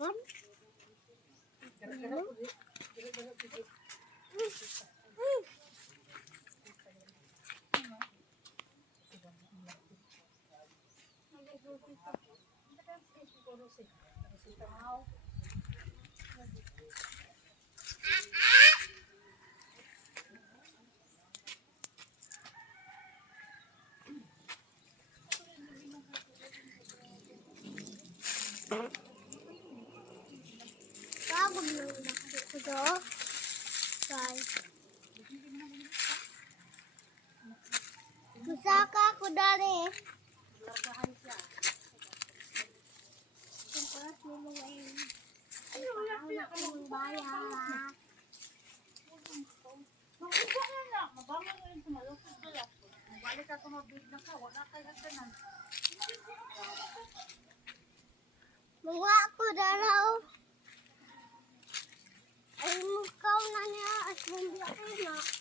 Pagod na do. Guys. Kusaka ko dali. Tapos luluwain. Ano wala pala ko bayan. Balik ako mabig na ka, wala kayo nagtanan. Mga ko dalaw. Ay mukaw na niya at bumbiyakin na.